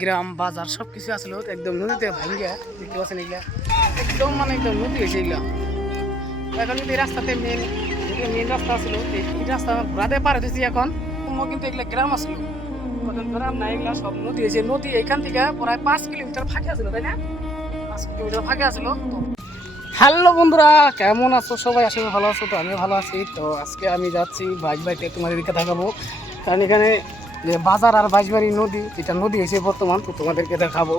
গ্রাম বাজার সবকিছু আসলো একদম নদীতে ভাঙ্গিয়া দেখতে পাচ্ছেন এগুলা একদম মানে একদম নদী হয়েছে এগুলা। এখন কিন্তু এই রাস্তাতে মেন রাস্তা আসলো এই রাস্তা ঘোরাতে পারে দিয়েছি এখন কিন্তু এগুলা গ্রাম আসলো এখন গ্রাম না এগুলা সব নদী হয়েছে। নদী এখান থেকে প্রায় 5 কিলোমিটার ফাঁকে আসলো তাই না 5 কিলোমিটার ফাঁকে আসলো। হ্যালো বন্ধুরা কেমন আছো সবাই? আসলে ভালো আছো? তো আমিও ভালো আছি। তো আজকে আমি যাচ্ছি বাইতে তোমাদেরকে দেখাবো কারণ এখানে যে বাজার আর বাইশবাড়ি নদী যেটা নদী হয়েছে বর্তমান তো তোমাদেরকে দেখাবো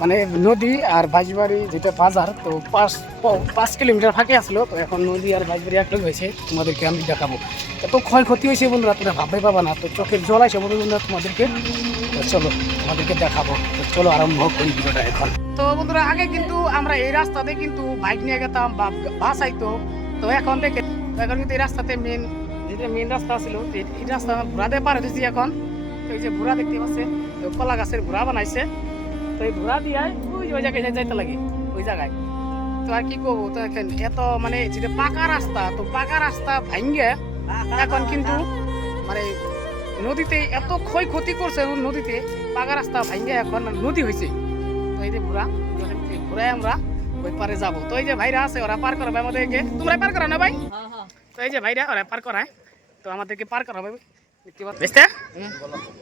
মানে নদী আর বাইশবাড়ি যেটা বাজার তো 5 কিলোমিটার ফাঁকে আসলো। তো এখন নদী আর বাইশবাড়ি এক হয়েছে তোমাদেরকে আমি দেখাবো। এত ক্ষয়ক্ষতি হয়েছে বন্ধুরা তোমরা ভাবতে পাবা না। তো চোখের জল আসে বন্ধুরা তোমাদেরকে। তো চলো তোমাদেরকে দেখাবো। তো চলো আরম্ভ করি ভিডিওটা এখন। তো বন্ধুরা আগে কিন্তু আমরা এই রাস্তাতে কিন্তু বাইক নিয়ে গেতাম বা বাস আইতো। তো এখন কিন্তু এই রাস্তাতে মেন রাস্তা ছিল এই রাস্তা ঘোরাতে পারে দিয়েছি এখন। এই যে ঘোড়া দেখতে পাচ্ছেন কলা গাছের ঘোড়া বানাইছে। তো এই ঘোড়া দিয়ে ওই জায়গায় যাইতে লাগে ওই জায়গায়। তো আর কি করবো তো এখন এত মানে যেটা পাকা রাস্তা তো পাকা রাস্তা ভাঙ্গে এখন কিন্তু মানে নদীতে এত ক্ষয়ক্ষতি করছে নদীতে পাকা রাস্তা ভাঙ্গে এখন নদী হয়েছে। তো এই যে ঘোরায় আমরা ওই পারে যাবো। তো এই যে ভাইরা আছে ওরা পার করাবে আমাদেরকে। তোমরা পার করা না ভাই? তো এই যে ভাইরা ওরা পার করায় তো আমাদেরকে পার করাবে।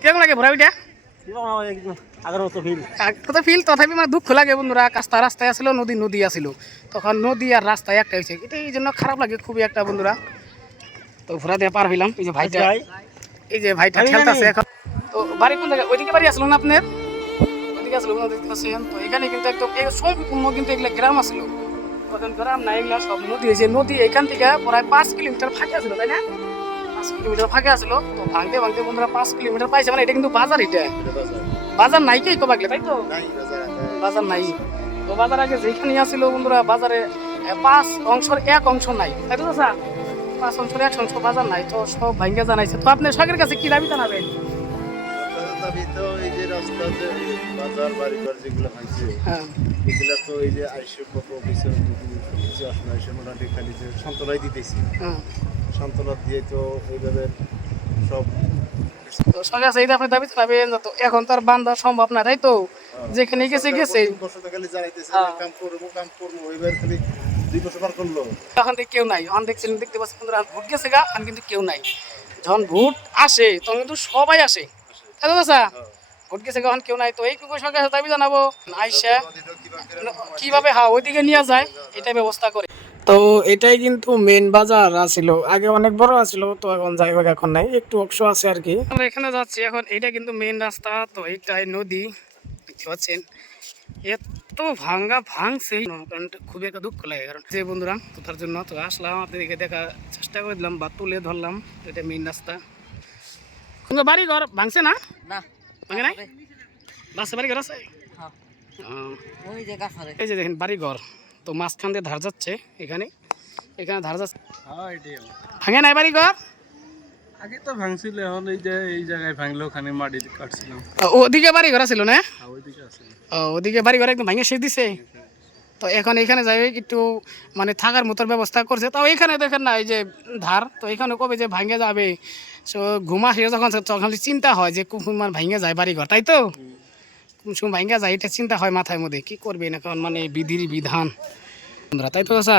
কেমন লাগে ঘোরাবিটা? ফিল তথাপি মানে দুঃখ লাগে বন্ধুরা। রাস্তায় আসলো নদী আসলো তখন নদী আর রাস্তায় একটা হয়েছে এটা এই জন্য খারাপ লাগে খুবই একটা বন্ধুরা। তো ঘোরা দিয়ে পার হইলাম। এই যে ভাইটা খেলতেছে এখন। তো বাড়ি কোন জায়গায়? ওইদিকে বাড়ি আসলো না আপনার? ওইদিকে আসলো দেখতে পাচ্ছেন। তো এখানে কিন্তু একদম সম্পূর্ণ কিন্তু এগুলা গ্রাম আসলো তখন গ্রাম না এগুলা সব নদী হয়েছে। নদী এখান থেকে প্রায় 5 কিলোমিটার ফাঁকে আসলো তাই না 5 কিলোমিটার ফাঁকে আসলো। তো ভাঙতে বন্ধুরা 5 কিলোমিটার পাইছে মানে এটা কিন্তু বাজার। এটা বাজার নাই কে বাগলে তাই তো বাজার নাই। তো বাজার আগে যেখানে আসছিল বন্ধুরা বাজারে 5 অংশের 1 অংশ নাই তাই তো স্যার 5 অংশের 1 অংশ বাজার নাই। তো সব ভাঙ্গা জানাইছে। তো আপনি সরকারের কাছে কি দাবি জানাবেন? এখন তার বান্ধা সম্ভব না তাই তো যেখানে গেছে এখন কেউ নাই। দেখতে পাচ্ছি ভোট গেছে গা কিন্তু কেউ নাই। যখন ভোট আসে তখন কিন্তু সবাই আসে তাই তো ভোট গেছে এখন কেউ নাই। তো এই সরকার দাবি জানাবো আইসা কিভাবে ওইদিকে নিয়ে যায় এটা ব্যবস্থা করে। তো এটাই কিন্তু মেন বাজার আছিল আগে অনেক বড় আছিল। তো এখন যাই হোক এখন নাই একটু অংশ আছে আর কি। আমরা এখানে যাচ্ছি এখন এটা কিন্তু মেন রাস্তা। তো এইটাই নদী দেখতে পাচ্ছেন এত ভাঙছে খুবই একটা দুঃখ লাগে কারণ যে বন্ধুরা তো তার জন্য তো আসলাম আপনাদেরকে দেখার চেষ্টা করে দিলাম বা তুলে ধরলাম। এটা মেন রাস্তা। বাড়ি ঘর ভাঙছে না ভাঙে নাই বাসে বাড়ি ঘর আছে এই যে দেখেন বাড়ি ঘর। তো মাঝখান দিয়ে ধার যাচ্ছে এখানে ধার যাচ্ছে ভাঙে নাই বাড়ি ঘর আগে তো ভাঙছিল এখন এই জায়গায় ভাঙলো ওখানে মাটি কাটছিলাম। ওদিকে বাড়ি ঘর ছিল না ওদিকে বাড়ি ঘর একদম ভাঙে শেষ দিছে। তো এখন এখানে যাই একটু মানে থাকার মতো ব্যবস্থা করছে। তাও এখানে দেখেন না এই যে ধার তো এখানে কবে যে ভাঙে যাবে সো ঘুমা আসে তখন চিন্তা হয় যে কোন ভাঙে যায় বাড়ি ঘর তাই তো কোন সময় ভাঙে যায় এটা চিন্তা হয় মাথার মধ্যে কি করবেন এখন মানে বিধির বিধান তাই তো চাচা।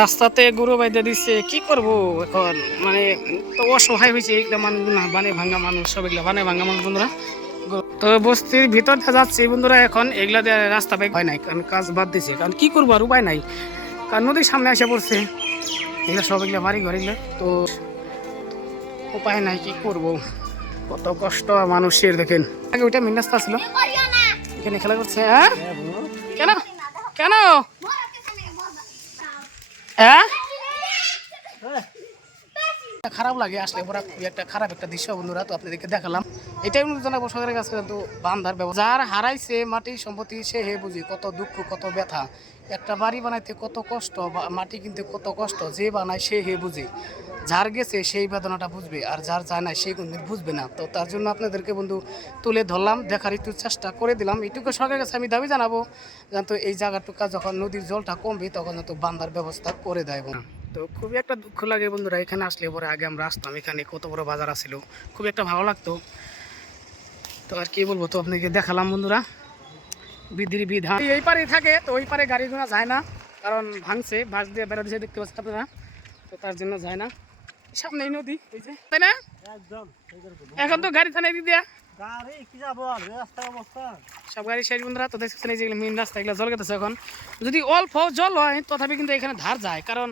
রাস্তাতে গরু বাইদা দিচ্ছে কি করবো এখন মানে তো অসহায় হয়েছে এগুলা মানুষ বানে ভাঙা মানুষ সব এগুলা বানে ভাঙা মানুষ বন্ধুরা। তো বস্তির ভিতর যাচ্ছি বন্ধুরা এখন এগুলা রাস্তা বাইক হয় নাই কারণ কাজ বাদ দিছে কারণ কি করবো আর উপায় নাই কারণ নদীর সামনে এসে পড়ছে এগুলা সব এগুলা বাড়ি ঘর এগুলা তো উপায় নাই কি করবো কত কষ্ট মানুষের দেখেন। আগে ওইটা মেন রাস্তা ছিল এখানে খেলা করছে। হ্যাঁ কেন কেন হ্যাঁ খারাপ লাগে আসলে পুরা খুবই একটা খারাপ একটা দৃশ্য বন্ধুরা। তো আপনাদেরকে দেখালাম। এটাই অনুরোধ জানাবো সরকারের কাছে, কিন্তু বান্ধার ব্যবস্থা। যার হারাইছে মাটি সম্পত্তি সে হে বুঝি কত দুঃখ কত ব্যথা। একটা বাড়ি বানাইতে কত কষ্ট, মাটি কিনতে কত কষ্ট, যে বানায় সে হে বুঝে। যার গেছে সেই বেদনাটা বুঝবে, আর যার যায় না সেই কোনদিন বুঝবে না। তো তার জন্য আপনাদেরকে বন্ধু তুলে ধরলাম, দেখার একটু চেষ্টা করে দিলাম। এইটুকু সরকারের কাছে আমি দাবি জানাবো, যাতে এই জায়গাটুকা যখন নদীর জলটা কমবে তখন যাতে বান্ধার ব্যবস্থা করে দেয়। তো খুবই একটা দুঃখ লাগে বন্ধুরা, এখানে আসলে পরে আগে আমরা আসতাম, এখানে কত বড় বাজার আছিল, খুব একটা ভালো লাগতো। তো আর কি বলবো, তো আপনাকে দেখালাম বন্ধুরা বিধির বিধান। এই পারে থাকে, তো ওই পারে গাড়ি ঘোড়া যায় না, কারণ ভাঙছে, বাঁশ দিয়ে বেড়া দিয়েছে, দেখতে পাচ্ছেন আপনারা। তো তার জন্য যায় না। সামনে এই নদী, এই যে, তাই না? এখন তো গাড়ি থানায় দিয়ে সব গাড়ি শেষ বন্ধুরা। তো দেখছেন এই যে মেন রাস্তা, এগুলো জল গেতেছে। এখন যদি অল্প জল হয় তথাপি কিন্তু এখানে ধার যায়, কারণ